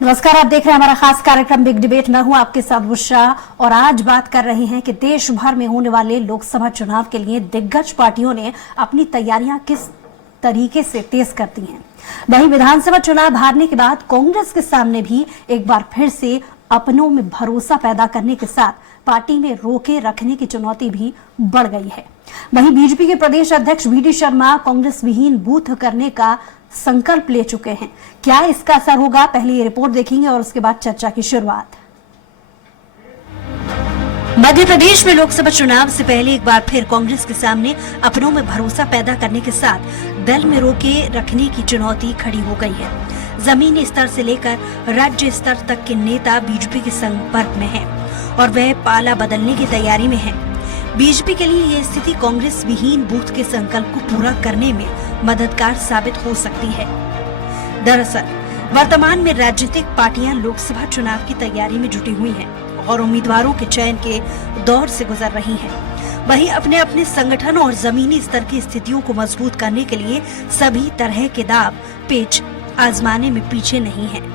नमस्कार, आप देख रहे हैं हमारा खास कार्यक्रम बिग डिबेट। मैं हूं आपके साथ उषा और आज बात कर रहे हैं कि देश भर में होने वाले लोकसभा चुनाव के लिए दिग्गज पार्टियों ने अपनी तैयारियां किस तरीके से तेज कर दी हैं। वहीं विधानसभा चुनाव हारने के बाद कांग्रेस के सामने भी एक बार फिर से अपनों में भरोसा पैदा करने के साथ पार्टी में रोके रखने की चुनौती भी बढ़ गई है। वहीं बीजेपी के प्रदेश अध्यक्ष वी डी शर्मा कांग्रेस विहीन बूथ करने का संकल्प ले चुके हैं। क्या इसका असर होगा, पहले ये रिपोर्ट देखेंगे और उसके बाद चर्चा की शुरुआत। मध्य प्रदेश में लोकसभा चुनाव से पहले एक बार फिर कांग्रेस के सामने अपनों में भरोसा पैदा करने के साथ दल में रोके रखने की चुनौती खड़ी हो गई है। जमीनी स्तर से लेकर राज्य स्तर तक के नेता बीजेपी के संपर्क में हैं और वह पाला बदलने की तैयारी में हैं। बीजेपी के लिए यह स्थिति कांग्रेस विहीन बूथ के संकल्प को पूरा करने में मददगार साबित हो सकती है। दरअसल वर्तमान में राजनीतिक पार्टियां लोकसभा चुनाव की तैयारी में जुटी हुई हैं और उम्मीदवारों के चयन के दौर से गुजर रही हैं। वहीं अपने अपने संगठन और जमीनी स्तर की स्थितियों को मजबूत करने के लिए सभी तरह के दाव पेच आजमाने में पीछे नहीं है।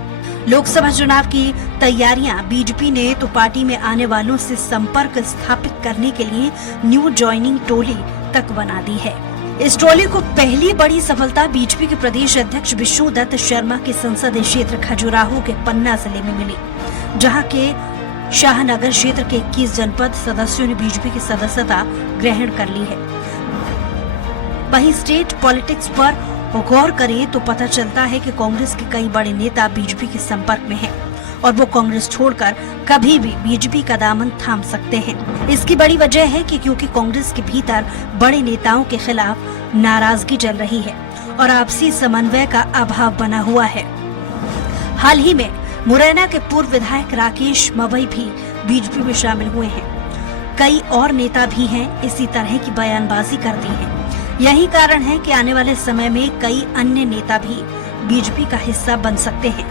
लोकसभा चुनाव की तैयारियां बीजेपी ने तो पार्टी में आने वालों से संपर्क स्थापित करने के लिए न्यू ज्वाइनिंग टोली तक बना दी है। इस टोली को पहली बड़ी सफलता बीजेपी के प्रदेश अध्यक्ष विष्णुदत्त शर्मा के संसदीय क्षेत्र खजुराहो के पन्ना जिले में मिली, जहां के शाहनगर क्षेत्र के 21 जनपद सदस्यों ने बीजेपी की सदस्यता ग्रहण कर ली है। वहीं स्टेट पॉलिटिक्स पर गौर करें तो पता चलता है कि कांग्रेस के कई बड़े नेता बीजेपी के संपर्क में हैं और वो कांग्रेस छोड़कर कभी भी बीजेपी का दामन थाम सकते हैं। इसकी बड़ी वजह है कि क्योंकि कांग्रेस के भीतर बड़े नेताओं के खिलाफ नाराजगी चल रही है और आपसी समन्वय का अभाव बना हुआ है। हाल ही में मुरैना के पूर्व विधायक राकेश मवई भी बीजेपी में शामिल हुए हैं। कई और नेता भी हैं इसी तरह की बयानबाजी करते हैं। यही कारण है कि आने वाले समय में कई अन्य नेता भी बीजेपी का हिस्सा बन सकते हैं।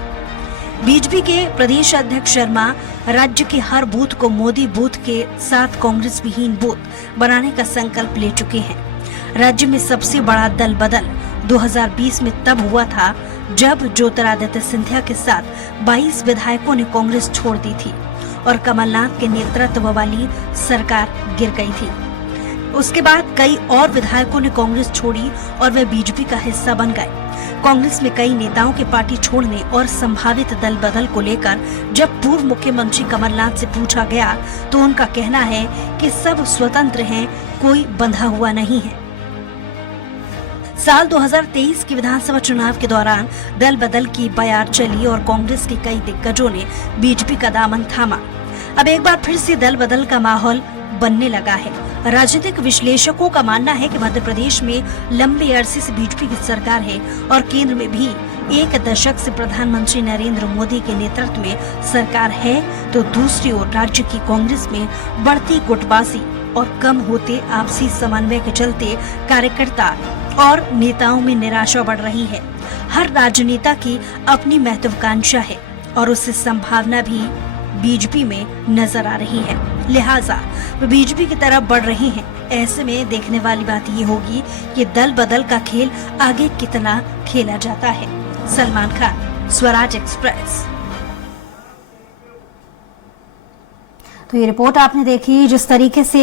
बीजेपी के प्रदेश अध्यक्ष शर्मा राज्य के हर बूथ को मोदी बूथ के साथ कांग्रेस विहीन बूथ बनाने का संकल्प ले चुके हैं। राज्य में सबसे बड़ा दल बदल 2020 में तब हुआ था जब ज्योतिरादित्य सिंधिया के साथ 22 विधायकों ने कांग्रेस छोड़ दी थी और कमलनाथ के नेतृत्व वाली सरकार गिर गई थी। उसके बाद कई और विधायकों ने कांग्रेस छोड़ी और वे बीजेपी का हिस्सा बन गए। कांग्रेस में कई नेताओं के पार्टी छोड़ने और संभावित दल बदल को लेकर जब पूर्व मुख्यमंत्री कमलनाथ से पूछा गया तो उनका कहना है कि सब स्वतंत्र हैं, कोई बंधा हुआ नहीं है। साल 2023 के विधानसभा चुनाव के दौरान दल बदल की बयार चली और कांग्रेस के कई दिग्गजों ने बीजेपी का दामन थामा। अब एक बार फिर से दल बदल का माहौल बनने लगा है। राजनीतिक विश्लेषकों का मानना है कि मध्य प्रदेश में लंबे अरसे से बीजेपी की सरकार है और केंद्र में भी एक दशक से प्रधानमंत्री नरेंद्र मोदी के नेतृत्व में सरकार है, तो दूसरी ओर राज्य की कांग्रेस में बढ़ती गुटबाजी और कम होते आपसी समन्वय के चलते कार्यकर्ता और नेताओं में निराशा बढ़ रही है। हर राजनेता की अपनी महत्वाकांक्षा है और उससे संभावना भी बीजेपी में नजर आ रही है, लिहाजा वे बीजेपी की तरफ बढ़ रहे हैं। ऐसे में देखने वाली बात ये होगी कि दल बदल का खेल आगे कितना खेला जाता है। सलमान खान, स्वराज एक्सप्रेस। तो ये रिपोर्ट आपने देखी, जिस तरीके से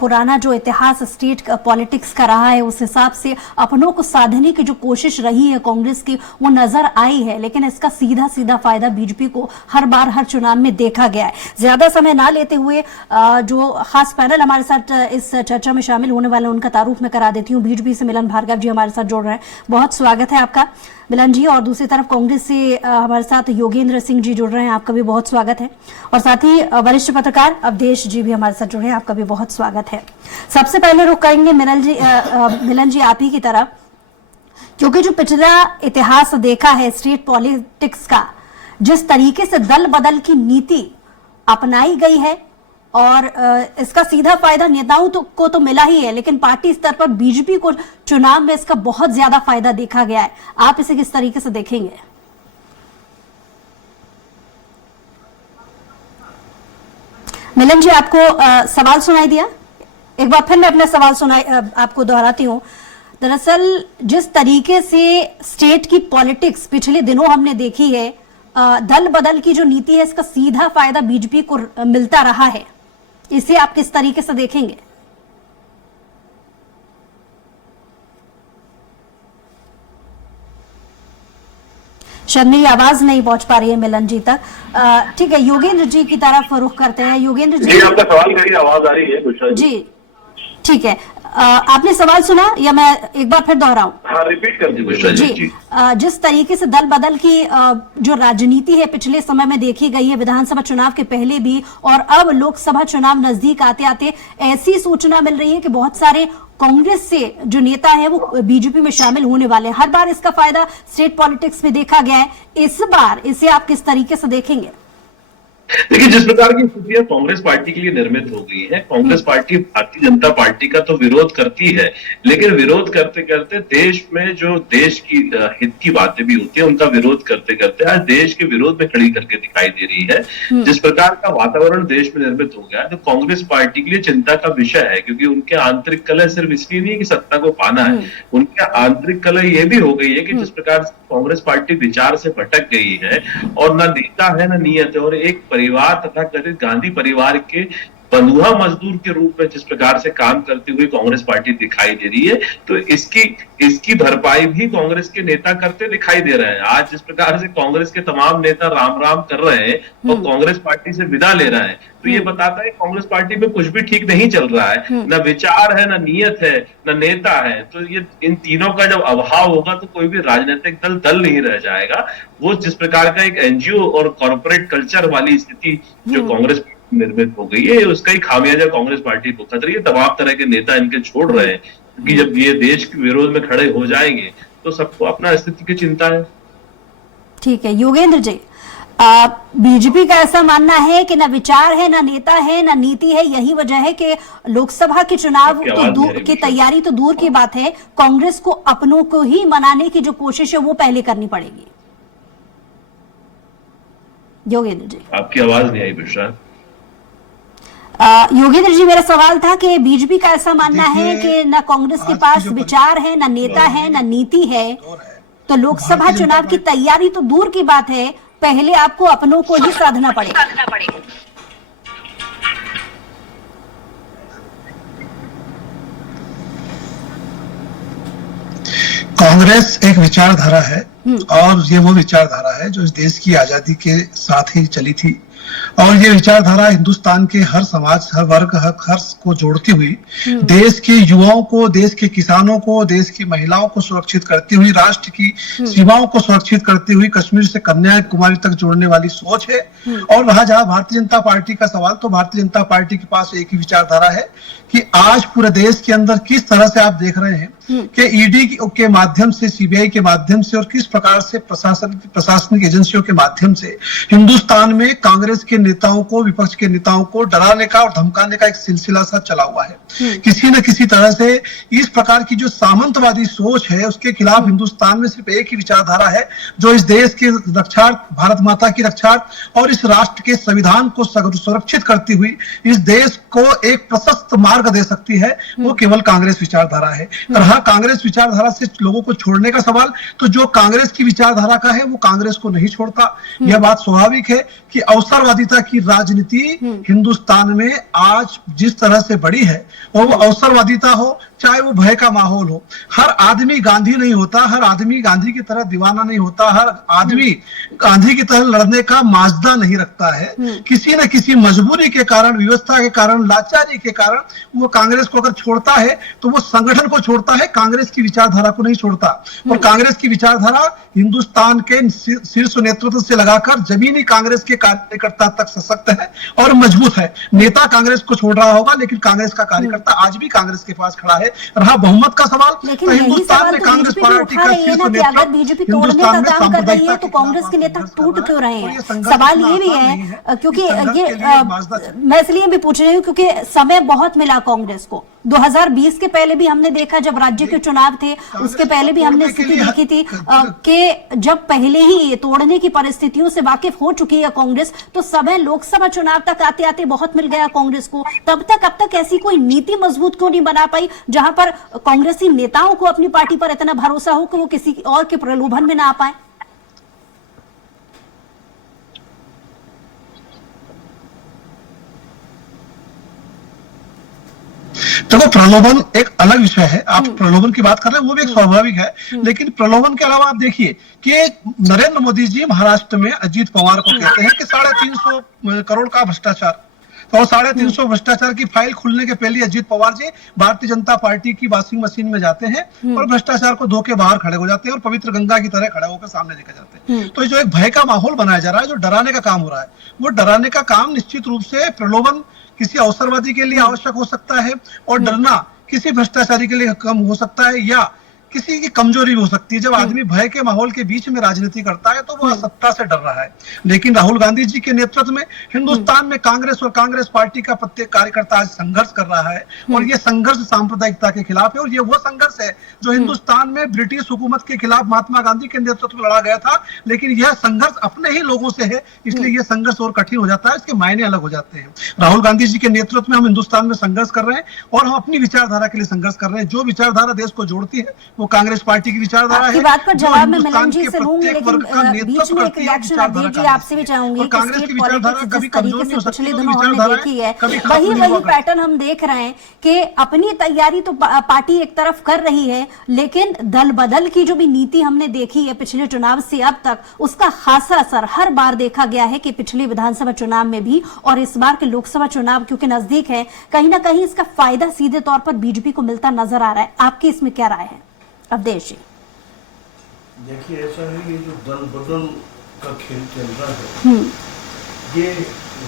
पुराना जो इतिहास स्टेट पॉलिटिक्स का रहा है उस हिसाब से अपनों को साधने की जो कोशिश रही है कांग्रेस की वो नजर आई है, लेकिन इसका सीधा सीधा फायदा बीजेपी को हर बार हर चुनाव में देखा गया है। ज्यादा समय ना लेते हुए जो खास पैनल हमारे साथ इस चर्चा में शामिल होने वाले उनका तारुफ में करा देती हूँ। बीजेपी से मिलन भार्गव जी हमारे साथ जुड़ रहे हैं, बहुत स्वागत है आपका मिलन जी। और दूसरी तरफ कांग्रेस से हमारे साथ योगेंद्र सिंह जी जुड़ रहे हैं, आपका भी बहुत स्वागत है। और साथ ही वरिष्ठ पत्रकार अवधेश जी भी हमारे साथ जुड़े हैं, आपका भी बहुत स्वागत है। सबसे पहले रुक करेंगे मिलन जी आप ही की तरफ, क्योंकि जो पिछला इतिहास देखा है स्टेट पॉलिटिक्स का, जिस तरीके से दल बदल की नीति अपनाई गई है और इसका सीधा फायदा नेताओं को तो मिला ही है, लेकिन पार्टी स्तर पर बीजेपी को चुनाव में इसका बहुत ज्यादा फायदा देखा गया है। आप इसे किस तरीके से देखेंगे? मिलन जी, आपको सवाल सुनाई दिया? एक बार फिर मैं अपना सवाल आपको दोहराती हूँ। दरअसल जिस तरीके से स्टेट की पॉलिटिक्स पिछले दिनों हमने देखी है, दल बदल की जो नीति है इसका सीधा फायदा बीजेपी को मिलता रहा है, इसे आप किस तरीके से देखेंगे? शायद मेरी आवाज नहीं पहुंच पा रही है मिलन जी तक। ठीक है, योगेंद्र जी की तरफ रुख करते हैं। योगेंद्र जी, आपका सवाल करिए, आवाज आ रही है जी? ठीक है, आपने सवाल सुना या मैं एक बार फिर दोहराऊं? हाँ, रिपीट कर दीजिए जी। जिस तरीके से दल बदल की जो राजनीति है पिछले समय में देखी गई है, विधानसभा चुनाव के पहले भी और अब लोकसभा चुनाव नजदीक आते आते ऐसी सूचना मिल रही है कि बहुत सारे कांग्रेस से जो नेता है वो बीजेपी में शामिल होने वाले हैं। हर बार इसका फायदा स्टेट पॉलिटिक्स में देखा गया है, इस बार इसे आप किस तरीके से देखेंगे? देखिए, जिस प्रकार की स्थितियां कांग्रेस पार्टी के लिए निर्मित हो गई है, कांग्रेस पार्टी भारतीय जनता पार्टी का तो विरोध करती है, लेकिन विरोध करते करते देश में जो देश की हित की बातें भी होती है उनका विरोध करते करते आज देश के विरोध में खड़ी करके दिखाई दे रही है। जिस प्रकार का वातावरण देश में निर्मित हो गया है तो कांग्रेस पार्टी के लिए चिंता का विषय है, क्योंकि उनके आंतरिक कलह सिर्फ इसलिए नहीं है कि सत्ता को पाना है, उनके आंतरिक कलह ये भी हो गई है कि जिस प्रकार से कांग्रेस पार्टी विचार से भटक गई है और न नेता है न नीयत है, और एक परिवार तथा कथित गांधी परिवार के बंधुआ मजदूर के रूप में जिस प्रकार से काम करती हुई कांग्रेस पार्टी दिखाई दे रही है, तो इसकी भरपाई भी कांग्रेस के नेता करते दिखाई दे रहे हैं। आज जिस प्रकार से कांग्रेस के तमाम नेता राम राम कर रहे हैं और कांग्रेस पार्टी से विदा ले रहे हैं, तो ये बताता है कांग्रेस पार्टी में कुछ भी ठीक नहीं चल रहा है, न विचार है, न नीयत है, न नेता है। तो ये इन तीनों का जब अभाव होगा तो कोई भी राजनीतिक दल नहीं रह जाएगा। वो जिस प्रकार का एक एनजीओ और कॉर्पोरेट कल्चर वाली स्थिति जो कांग्रेस निर्मित हो गई है, उसका ही खामियाजा कांग्रेस पार्टी भुगत रही है। तमाम तरह के नेता इनके छोड़ रहे हैं, क्योंकि जब ये देश के विरोध में खड़े हो जाएंगे तो सबको अपना स्थिति की चिंता है। ठीक है योगेंद्र जी, बीजेपी का ऐसा मानना है कि न विचार है, न नेता है, न नीति है, यही वजह है कि लोकसभा के चुनाव की तैयारी तो दूर की बात है, कांग्रेस को अपनों को ही मनाने की जो कोशिश है वो पहले करनी पड़ेगी। योगेंद्र जी, आपकी आवाज नहीं आई विश्रांत। योगेंद्र जी, मेरा सवाल था कि बीजेपी का ऐसा मानना है कि न कांग्रेस के पास विचार है, न नेता है, न नीति है, तो लोकसभा चुनाव की तैयारी तो दूर की बात है, पहले आपको अपनों को ही साधना पड़ेगा। कांग्रेस एक विचारधारा है और ये वो विचारधारा है जो इस देश की आजादी के साथ ही चली थी, और ये विचारधारा हिंदुस्तान के हर समाज, हर वर्ग, हर को जोड़ती हुई देश के युवाओं को, देश के किसानों को, देश की महिलाओं को सुरक्षित करती हुई, राष्ट्र की सीमाओं को सुरक्षित करती हुई कश्मीर से कन्याकुमारी तक जोड़ने वाली सोच है। और रहा जहां भारतीय जनता पार्टी का सवाल, तो भारतीय जनता पार्टी के पास एक ही विचारधारा है कि आज पूरे देश के अंदर किस तरह से आप देख रहे हैं कि ईडी के माध्यम से, सीबीआई के माध्यम से और किस प्रकार से प्रशासनिक एजेंसियों के माध्यम से हिंदुस्तान में कांग्रेस के नेताओं को, विपक्ष के नेताओं को डराने का और धमकाने का एक सिलसिला सा चला हुआ है। किसी न किसी तरह से इस प्रकार की जो सामंतवादी सोच है उसके खिलाफ हिंदुस्तान में सिर्फ एक ही विचारधारा है जो इस देश के रक्षार्थ, भारत माता की रक्षार्थ और इस राष्ट्र के संविधान को सुरक्षित करती हुई इस देश को एक प्रशस्त मार्ग दे सकती है, वो केवल कांग्रेस विचारधारा है। रहा कांग्रेस विचारधारा से लोगों को छोड़ने का सवाल, तो जो कांग्रेस की विचारधारा का है वो कांग्रेस को नहीं छोड़ता। यह बात स्वाभाविक है कि अवसरवादिता की राजनीति हिंदुस्तान में आज जिस तरह से बढ़ी है, और वो अवसरवादिता हो चाहे वो भय का माहौल हो, हर आदमी गांधी नहीं होता, हर आदमी गांधी की तरह दीवाना नहीं होता, हर आदमी गांधी की तरह लड़ने का माजदा नहीं रखता है। किसी न किसी मजबूरी के कारण, व्यवस्था के कारण, लाचारी के कारण वो कांग्रेस को अगर छोड़ता है तो वो संगठन को छोड़ता है, कांग्रेस की विचारधारा को नहीं छोड़ता। और कांग्रेस की विचारधारा हिंदुस्तान के शीर्ष नेतृत्व से लगाकर जमीनी कांग्रेस के कार्यकर्ता तक सशक्त है और मजबूत है। नेता कांग्रेस को छोड़ रहा होगा, लेकिन कांग्रेस का कार्यकर्ता आज भी कांग्रेस के पास खड़ा है। रहा बहुमत का सवाल, तो हिंदुस्तान में कांग्रेस पार्टी का शीर्ष नेतृत्व बीजेपी तोड़ने का काम कर रही है तो कांग्रेस के नेता टूट क्यों रहे हैं? सवाल ये भी है, क्योंकि ये मैं इसलिए भी पूछ रही हूँ क्योंकि समय बहुत मिला कांग्रेस को। 2020 के पहले भी हमने देखा, जब राज्य के चुनाव थे उसके पहले भी हमने स्थिति देखी थी कि जब पहले ही तोड़ने की परिस्थितियों से वाकिफ हो चुकी है कांग्रेस, तो समय लोकसभा चुनाव तक आते आते बहुत मिल गया कांग्रेस को। तब तक ऐसी कोई नीति मजबूत क्यों नहीं बना पाई जहां पर कांग्रेसी नेताओं को अपनी पार्टी पर इतना भरोसा हो कि वो किसी और के प्रलोभन में ना आ पाए? देखो, प्रलोभन एक अलग विषय है। आप प्रलोभन की बात कर रहे हैं, वो भी एक स्वाभाविक है, लेकिन प्रलोभन के अलावा आप देखिए कि नरेंद्र मोदी जी महाराष्ट्र में अजीत पवार को कहते हैं कि 350 करोड़ का भ्रष्टाचार, और 350 भ्रष्टाचार की फाइल खुलने के पहले अजीत पवार जी भारतीय जनता पार्टी की वॉशिंग मशीन में जाते हैं और भ्रष्टाचार को धो के बाहर खड़े हो जाते हैं और पवित्र गंगा की तरह खड़े होकर सामने लेकर जाते हैं। तो जो एक भय का माहौल बनाया जा रहा है, जो डराने का काम हो रहा है, वो डराने का काम निश्चित रूप से प्रलोभन किसी अवसरवादी के लिए आवश्यक हो सकता है, और डरना किसी भ्रष्टाचारी के लिए कम हो सकता है, या किसी की कमजोरी भी हो सकती है। जब आदमी भय के माहौल के बीच में राजनीति करता है तो वह सत्ता से डर रहा है। लेकिन राहुल गांधी जी के नेतृत्व में हिंदुस्तान में कांग्रेस और कांग्रेस पार्टी का प्रत्येक कार्यकर्ता आज संघर्ष कर रहा है, और यह संघर्ष सांप्रदायिकता के खिलाफ है, और यह वो संघर्ष है जो हिंदुस्तान में ब्रिटिश हुकूमत के खिलाफ महात्मा गांधी के नेतृत्व में लड़ा गया था। लेकिन यह संघर्ष अपने ही लोगों से है, इसलिए यह संघर्ष और कठिन हो जाता है, इसके मायने अलग हो जाते हैं। राहुल गांधी जी के नेतृत्व में हम हिंदुस्तान में संघर्ष कर रहे हैं, और हम अपनी विचारधारा के लिए संघर्ष कर रहे हैं। जो विचारधारा देश को जोड़ती है वो कांग्रेस पार्टी की विचारधारा है। आपकी बात पर जवाब मैं मिलन जी से लूंगी, लेकिन बीच में एक रिएक्शन अवधेश जी आपसे भी चाहूंगी कि स्टेट पॉलिटिक्स जिस तरीके से पिछले दिनों हमने देखी है, वही पैटर्न हम देख रहे हैं कि अपनी तैयारी तो पार्टी एक तरफ कर रही है, लेकिन दल बदल की जो भी नीति हमने देखी है पिछले चुनाव से अब तक, उसका खासा असर हर बार देखा गया है कि पिछले विधानसभा चुनाव में भी और इस बार के लोकसभा चुनाव क्योंकि नजदीक है, कहीं ना कहीं इसका फायदा सीधे तौर पर बीजेपी को मिलता नजर आ रहा है। आपकी इसमें क्या राय है अवधेश जी? देखिए, ऐसा है, ये जो दल बदल का खेल चल रहा है, ये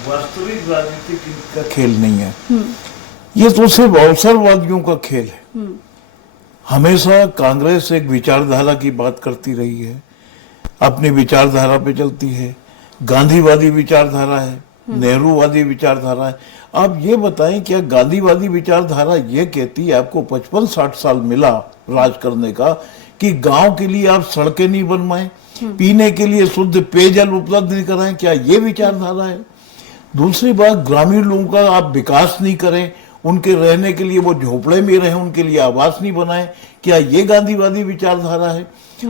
वास्तविक राजनीति का खेल नहीं है, ये तो सिर्फ अवसरवादियों का खेल है। हमेशा कांग्रेस एक विचारधारा की बात करती रही है, अपनी विचारधारा पे चलती है, गांधीवादी विचारधारा है, नेहरूवादी विचारधारा है। आप ये बताएं, क्या गांधीवादी विचारधारा ये कहती है आपको 55-60 साल मिला राज करने का कि गांव के लिए आप सड़कें नहीं बनवाएं, पीने के लिए शुद्ध पेयजल उपलब्ध नहीं कराएं? क्या ये विचारधारा है? दूसरी बात, ग्रामीण लोगों का आप विकास नहीं करें, उनके रहने के लिए वो झोपड़े में रहें, उनके लिए आवास नहीं बनाएं, क्या ये गांधीवादी विचारधारा है?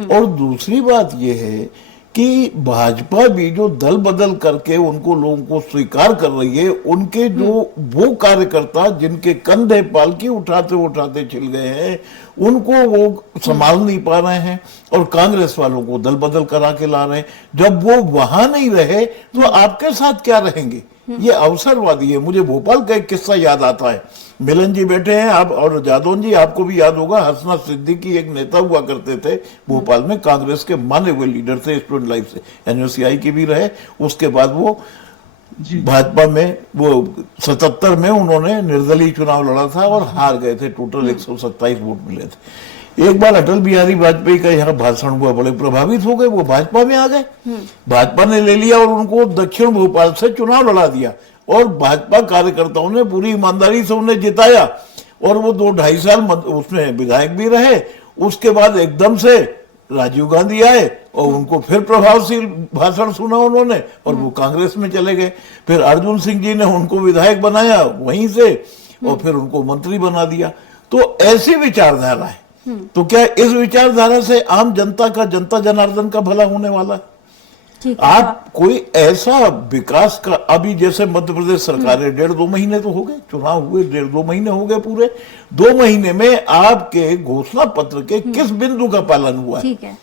और दूसरी बात ये है कि भाजपा भी जो दल बदल करके उनको लोगों को स्वीकार कर रही है, उनके जो वो कार्यकर्ता जिनके कंधे पालकी उठाते उठाते छिल गए हैं, उनको वो संभाल नहीं पा रहे हैं, और कांग्रेस वालों को दल बदल करा के ला रहे हैं। जब वो वहां नहीं रहे तो आपके साथ क्या रहेंगे? ये अवसरवादी है। मुझे भोपाल का एक किस्सा याद आता है। मिलन जी बैठे हैं, आप और जादौन जी, आपको भी याद होगा, हसनत सिद्दीकी एक नेता हुआ करते थे भोपाल में, कांग्रेस के माने हुए लीडर थे स्टूडेंट लाइफ से, एनओसीआई के भी रहे। उसके बाद वो भाजपा में, वो 77 में उन्होंने निर्दलीय चुनाव लड़ा था और हार गए थे, टोटल 127 वोट मिले थे। एक बार अटल बिहारी वाजपेयी का यहाँ भाषण हुआ, बड़े प्रभावित हो गए, वो भाजपा में आ गए, भाजपा ने ले लिया और उनको दक्षिण भोपाल से चुनाव लड़ा दिया, और भाजपा कार्यकर्ताओं ने पूरी ईमानदारी से उन्हें जिताया, और वो 2-2.5 साल उसमें विधायक भी रहे। उसके बाद एकदम से राजीव गांधी आए और उनको फिर प्रभावशील भाषण सुना उन्होंने, और वो कांग्रेस में चले गए। फिर अर्जुन सिंह जी ने उनको विधायक बनाया वहीं से, और फिर उनको मंत्री बना दिया। तो ऐसी विचारधारा है। तो क्या इस विचारधारा से आम जनता का, जनता जनार्दन का भला होने वाला है? आप कोई ऐसा विकास का, अभी जैसे मध्य प्रदेश सरकार है, 1.5-2 महीने तो हो गए चुनाव हुए, 1.5-2 महीने हो गए पूरे, 2 महीने में आपके घोषणा पत्र के किस बिंदु का पालन हुआ है? ठीक है,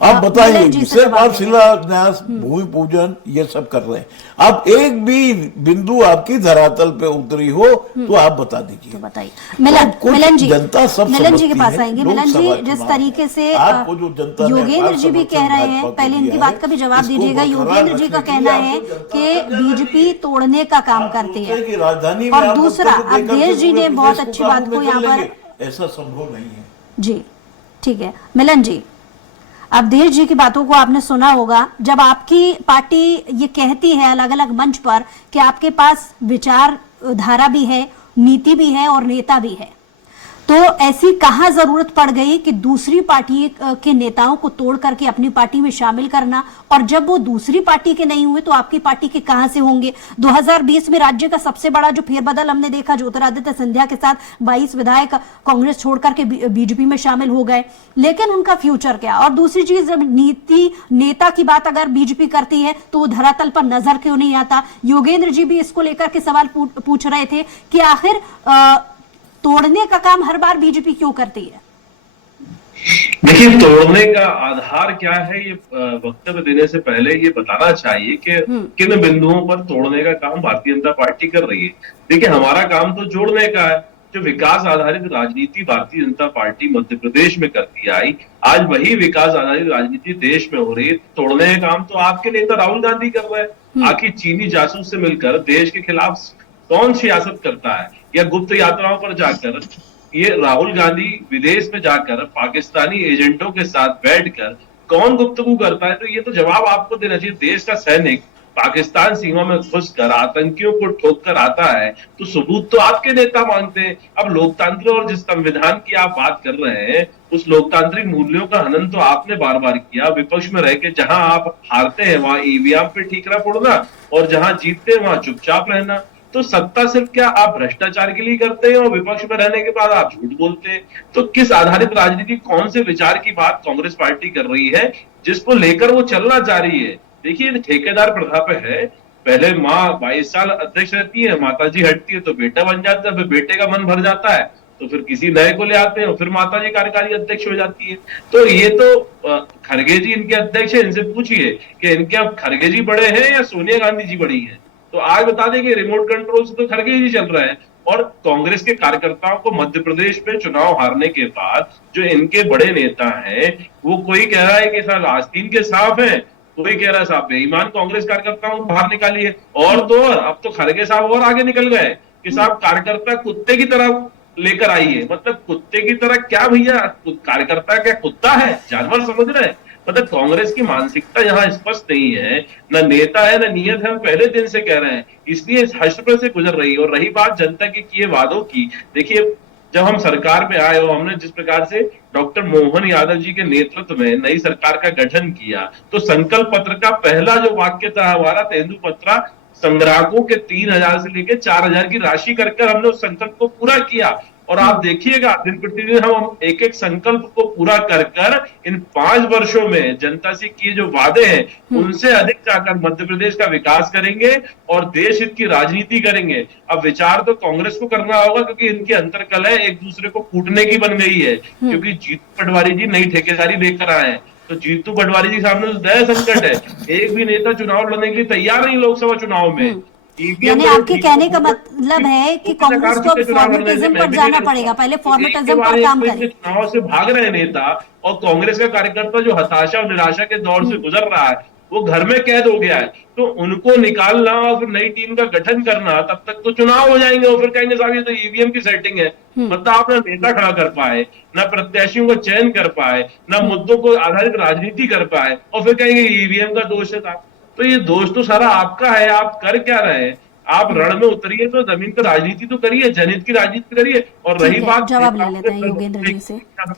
आप बताइए। सिर्फ आप शिलान्यास, भूमि पूजन ये सब कर रहे हैं, आप एक भी बिंदु आपकी धरातल पे उतरी हो तो आप बता दीजिए। तो बताइए मिलन जी, जनता सब मिलन जी के पास आएंगे। मिलन जी, जिस तरीके से आपको जो जनता, योगेंद्र जी भी कह रहे हैं, पहले इनकी बात का भी जवाब दीजिएगा। योगेंद्र जी का कहना है कि बीजेपी तोड़ने का काम करती है, राजधानी, और दूसरा अवधेश जी ने बहुत अच्छी बात को यहाँ पर, ऐसा संभव नहीं है जी। ठीक है मिलन जी, अवधेश जी की बातों को आपने सुना होगा। जब आपकी पार्टी ये कहती है अलग अलग मंच पर कि आपके पास विचार धारा भी है, नीति भी है और नेता भी है, तो ऐसी कहां जरूरत पड़ गई कि दूसरी पार्टी के नेताओं को तोड़ करके अपनी पार्टी में शामिल करना, और जब वो दूसरी पार्टी के नहीं हुए तो आपकी पार्टी के कहां से होंगे? 2020 में राज्य का सबसे बड़ा जो फेरबदल हमने देखा, ज्योतिरादित्य सिंधिया के साथ 22 विधायक कांग्रेस छोड़ करके बीजेपी में शामिल हो गए, लेकिन उनका फ्यूचर क्या? और दूसरी चीज, जब नीति नेता की बात अगर बीजेपी करती है तो वो धरातल पर नजर क्यों नहीं आता? योगेंद्र जी भी इसको लेकर के सवाल पूछ रहे थे कि आखिर तोड़ने का काम हर बार बीजेपी क्यों करती है? देखिए, तोड़ने का आधार क्या है, ये वक्तव्य देने से पहले ये बताना चाहिए कि किन बिंदुओं पर तोड़ने का काम भारतीय जनता पार्टी कर रही है। देखिए, हमारा काम तो जोड़ने का है। जो विकास आधारित राजनीति भारतीय जनता पार्टी मध्य प्रदेश में करती आई, आज वही विकास आधारित राजनीति देश में हो रही है। तोड़ने का काम तो आपके नेता राहुल गांधी कर रहे हैं। आखिर चीनी जासूस से मिलकर देश के खिलाफ कौन सियासत करता है, या गुप्त यात्राओं पर जाकर ये राहुल गांधी विदेश में जाकर पाकिस्तानी एजेंटों के साथ बैठकर कौन गुफ्तगू करता है? तो ये तो जवाब आपको देना चाहिए। देश का सैनिक पाकिस्तान सीमा में घुसकर आतंकियों को ठोक कर आता है, तो सबूत तो आपके नेता मांगते हैं। अब लोकतंत्र और जिस संविधान की आप बात कर रहे हैं, उस लोकतांत्रिक मूल्यों का हनन तो आपने बार बार किया। विपक्ष में रह के जहां आप हारते हैं वहां ईवीएम पे ठीकरा फोड़ना, और जहां जीतते हैं वहां चुपचाप रहना। तो सत्ता सिर्फ क्या आप भ्रष्टाचार के लिए करते हैं, और विपक्ष में रहने के बाद आप झूठ बोलते हैं? तो किस आधारित राजनीति, कौन से विचार की बात कांग्रेस पार्टी कर रही है जिसको लेकर वो चलना चाह रही है? देखिए, ठेकेदार प्रथा पे है। पहले माँ 22 साल अध्यक्ष रहती है, माता जी हटती है तो बेटा बन जाता है, फिर बेटे का मन भर जाता है तो फिर किसी नए को ले आते हैं, फिर माता जी कार्यकारी अध्यक्ष हो जाती है। तो ये तो खड़गे जी इनके अध्यक्ष है, इनसे पूछिए कि इनके अब खड़गे जी बड़े हैं या सोनिया गांधी जी बड़ी है। तो आज बता दें कि रिमोट कंट्रोल से तो खड़गे जी चल रहा है। और कांग्रेस के कार्यकर्ताओं को मध्य प्रदेश में चुनाव हारने के बाद जो इनके बड़े नेता हैं, वो कोई कह रहा है कि साहब आस्तीन के साफ है, कोई कह रहा है साहब बेईमान कांग्रेस कार्यकर्ताओं को बाहर निकालिए। और तो और अब तो खड़गे साहब और आगे निकल गए कि साहब कार्यकर्ता कुत्ते की तरह लेकर आइए। मतलब कुत्ते की तरह क्या भैया? कार्यकर्ता क्या कुत्ता है, जानवर समझ रहे हैं? मतलब कांग्रेस की मानसिकता यहाँ स्पष्ट नहीं है, न नेता है न नियत है। हम पहले दिन से कह रहे हैं, इसलिए इस हश्र से गुजर रही है। और रही बात जनता के किए वादों की, देखिए जब हम सरकार में आए और हमने जिस प्रकार से डॉक्टर मोहन यादव जी के नेतृत्व में नई सरकार का गठन किया, तो संकल्प पत्र का पहला जो वाक्य था हमारा, तेंदुपत्रा संग्राहकों के 3,000 से लेकर 4,000 की राशि करके हमने उस संकल्प को पूरा किया। और आप देखिएगा दिन प्रतिदिन हम एक एक संकल्प को पूरा कर कर इन 5 वर्षों में जनता से किए जो वादे हैं उनसे अधिक जाकर मध्य प्रदेश का विकास करेंगे और देश हित की राजनीति करेंगे। अब विचार तो कांग्रेस को करना होगा, क्योंकि इनकी अंतरकलह एक दूसरे को कूटने की बन गई है। क्योंकि जीतू पटवारी जी नई ठेकेदारी लेकर आए हैं, तो जीतू पटवारी जी सामने तो दया संकट है। एक भी नेता चुनाव लड़ने के लिए तैयार नहीं लोकसभा चुनाव में। यानी आपके कहने का मतलब है कि कांग्रेस को फॉर्मेटिज्म पर जाना पड़ेगा, पहले फॉर्मेटिज्म पर काम करें। चुनाव से भाग रहे नेता और कांग्रेस का कार्यकर्ता जो हताशा और निराशा के दौर से गुजर रहा है, वो घर में कैद हो गया है, तो उनको निकालना और फिर नई टीम का गठन करना, तब तक तो चुनाव हो जाएंगे और फिर कहेंगे साहब ये तो ईवीएम की सेटिंग है। मतलब आप ना नेता खड़ा कर पाए, ना प्रत्याशियों को चयन कर पाए, ना मुद्दों को आधारित राजनीति कर पाए, और फिर कहेंगे ईवीएम का दोष है। तो ये दोष तो सारा आपका है। आप कर क्या रहे हैं? आप रण में उतरिए तो जमीन पर राजनीति तो करिए, जनहित की राजनीति करिए। और रही बात जवाब ले लेते हैं योगेंद्र जी से,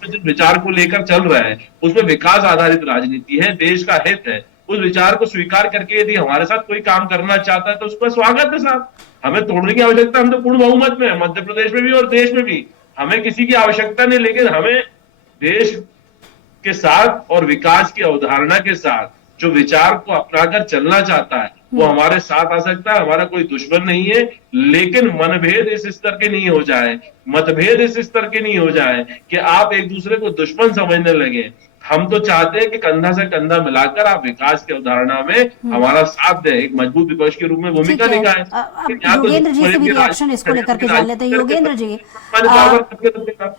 जिस विचार को लेकर चल रहा है उसमें विकास आधारित राजनीति है, देश का हित है। उस विचार को स्वीकार करके यदि हमारे साथ कोई काम करना चाहता है तो उसका स्वागत है साहब। हमें तोड़ने की आवश्यकता, हम तो पूर्ण बहुमत में है मध्य प्रदेश में भी और देश में भी। हमें किसी की आवश्यकता नहीं, लेकिन हमें देश के साथ और विकास की अवधारणा के साथ जो विचार को अपनाकर चलना चाहता है वो हमारे साथ आ सकता है। हमारा कोई दुश्मन नहीं है, लेकिन मनभेद इस स्तर के नहीं हो जाए, मतभेद इस स्तर के नहीं हो जाए कि आप एक दूसरे को दुश्मन समझने लगे। हम तो चाहते हैं कि कंधा से कंधा मिलाकर आप विकास की अवधारणा में हमारा साथ दें, एक मजबूत विपक्ष के रूप में भूमिका निभाएं। योगेंद्र जी से भी रिएक्शन इसको लेकर के जान लेते हैं। योगेंद्र जी,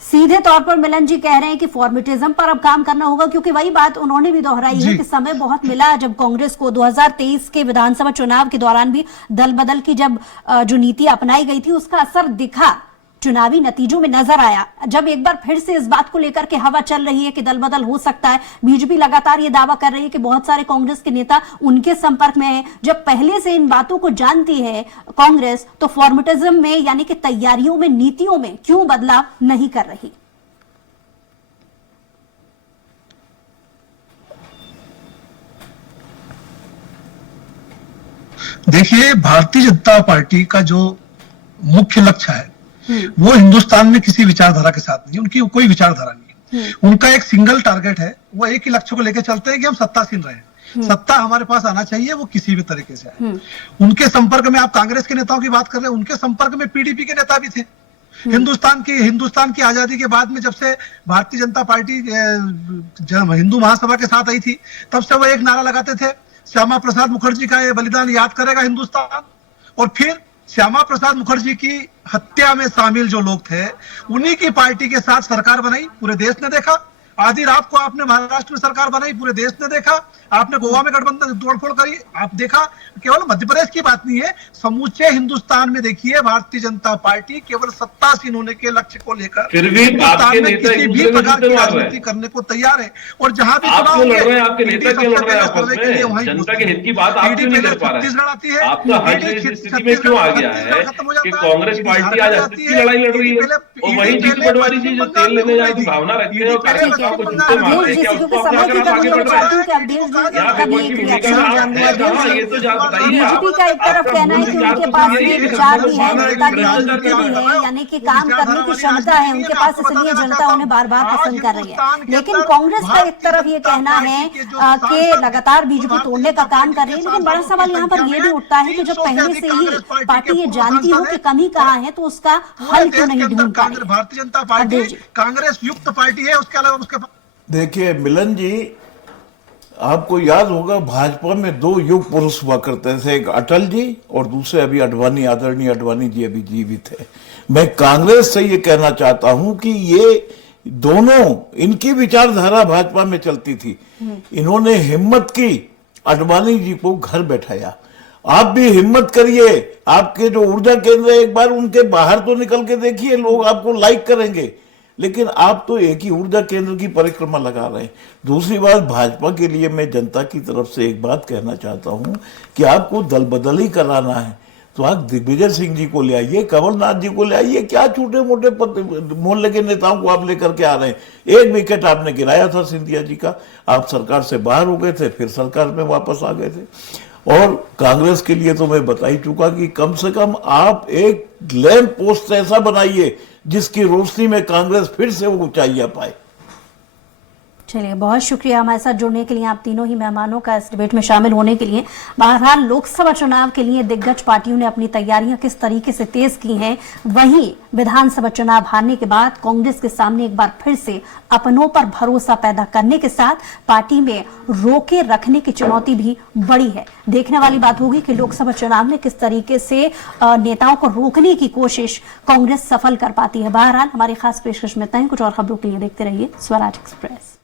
सीधे तौर पर मिलन जी कह रहे हैं कि फॉर्मेटिज्म पर अब काम करना होगा, क्योंकि वही बात उन्होंने भी दोहराई है कि समय बहुत मिला जब कांग्रेस को 2023 के विधानसभा चुनाव के दौरान भी दल बदल की जब जो नीति अपनाई गई थी उसका असर दिखा, चुनावी नतीजों में नजर आया। जब एक बार फिर से इस बात को लेकर के हवा चल रही है कि दल बदल हो सकता है, बीजेपी लगातार ये दावा कर रही है कि बहुत सारे कांग्रेस के नेता उनके संपर्क में हैं। जब पहले से इन बातों को जानती है कांग्रेस, तो फॉर्मेटिज्म में यानी कि तैयारियों में, नीतियों में क्यों बदलाव नहीं कर रही? देखिए, भारतीय जनता पार्टी का जो मुख्य लक्ष्य है वो हिंदुस्तान में किसी विचारधारा के साथ नहीं, उनकी कोई विचारधारा नहीं है। उनका एक सिंगल टारगेट है, वो एक ही लक्ष्य को लेकर चलते हैं कि हम सत्तासीन रहे, सत्ता हमारे पास आना चाहिए, वो किसी भी तरीके से आए। उनके संपर्क में आप कांग्रेस के नेताओं की बात कर रहे हैं, उनके संपर्क में पीडीपी के नेता भी थे। हिंदुस्तान की आजादी के बाद में जब से भारतीय जनता पार्टी जब हिंदू महासभा के साथ आई थी, तब से वो एक नारा लगाते थे, श्यामा प्रसाद मुखर्जी का ये बलिदान याद करेगा हिंदुस्तान। और फिर श्यामा प्रसाद मुखर्जी की हत्या में शामिल जो लोग थे, उन्हीं की पार्टी के साथ सरकार बनाई, पूरे देश ने देखा। आधी रात को आपने महाराष्ट्र में सरकार बनाई, पूरे देश ने देखा। आपने गोवा में गठबंधन तोड़फोड़ करी, आप देखा। केवल मध्य प्रदेश की बात नहीं है, समूचे हिंदुस्तान में देखिए भारतीय जनता पार्टी केवल सत्तासीन होने के लक्ष्य को लेकर फिर भी हिंदुस्तान में किसी भी प्रकार की राजनीति करने को तैयार है। और जहां भी चुनाव लड़ रहे हैं, आपके नेता क्यों लड़ रहे हैं आपस में? जनता के हित की बात आप क्यों नहीं कर पा रहे? आपका हज इस स्थिति में क्यों आ गया है कि कांग्रेस पार्टी आज अस्तित्व की लड़ाई लड़ रही है, और वही जीतू पटवारी जी जो तेल लेने जाने की भावना रखते हैं और कांग्रेस को जूते मारते हैं, क्या उसको अपना कर आगे बढ़ रहा है? यहाँ पे कोई भूमिका ये तो जान बताइए। बीजेपी का एक तरफ कहना है कि उनके पास ये विचार भी है, नेता भी है, नीति भी है, यानी कि काम करने की क्षमता है उनके पास, इसलिए जनता उन्हें बार बार पसंद कर रही है। लेकिन कांग्रेस का एक तरफ ये कहना है कि लगातार बीजेपी तोड़ने का काम कर रही है। लेकिन बड़ा सवाल यहाँ पर यह भी उठता है कि जब पहले से ही पार्टी ये जानती हो कि कमी कहाँ है, तो उसका हल क्यों नहीं ढूंढ पा रही? भारतीय जनता पार्टी कांग्रेस युक्त पार्टी है, उसके अलावा उसके देखिए मिलन जी, आपको याद होगा भाजपा में दो युग पुरुष हुआ करते थे, एक अटल जी और दूसरे अभी अडवाणी, आदरणीय अडवाणी जी अभी जीवित है। मैं कांग्रेस से ये कहना चाहता हूं कि ये दोनों, इनकी विचारधारा भाजपा में चलती थी, इन्होंने हिम्मत की, अडवाणी जी को घर बैठाया। आप भी हिम्मत करिए, आपके जो ऊर्जा केंद्र है एक बार उनके बाहर तो निकल के देखिए, लोग आपको लाइक करेंगे। लेकिन आप तो एक ही ऊर्जा केंद्र की परिक्रमा लगा रहे हैं। दूसरी बात, भाजपा के लिए मैं जनता की तरफ से एक बात कहना चाहता हूं कि आपको दल बदल ही कराना है तो आप दिग्विजय सिंह जी को ले आइए, कमलनाथ जी को ले आइए, क्या छोटे मोटे मोहल्ले के नेताओं को आप लेकर के आ रहे हैं? एक विकेट आपने गिराया था सिंधिया जी का, आप सरकार से बाहर हो गए थे, फिर सरकार में वापस आ गए थे। और कांग्रेस के लिए तो मैं बता ही चुका कि कम से कम आप एक लैंप पोस्ट ऐसा बनाइए जिसकी रोशनी में कांग्रेस फिर से वो ऊंचाइयां पाए। चलिए, बहुत शुक्रिया हमारे साथ जुड़ने के लिए, आप तीनों ही मेहमानों का इस डिबेट में शामिल होने के लिए। बहरहाल लोकसभा चुनाव के लिए दिग्गज पार्टियों ने अपनी तैयारियां किस तरीके से तेज की हैं, वहीं विधानसभा चुनाव हारने के बाद कांग्रेस के सामने एक बार फिर से अपनों पर भरोसा पैदा करने के साथ पार्टी में रोके रखने की चुनौती भी बड़ी है। देखने वाली बात होगी कि लोकसभा चुनाव में किस तरीके से नेताओं को रोकने की कोशिश कांग्रेस सफल कर पाती है। बहरहाल हमारी खास पेशकश में तय, कुछ और खबरों के लिए देखते रहिए स्वराज एक्सप्रेस।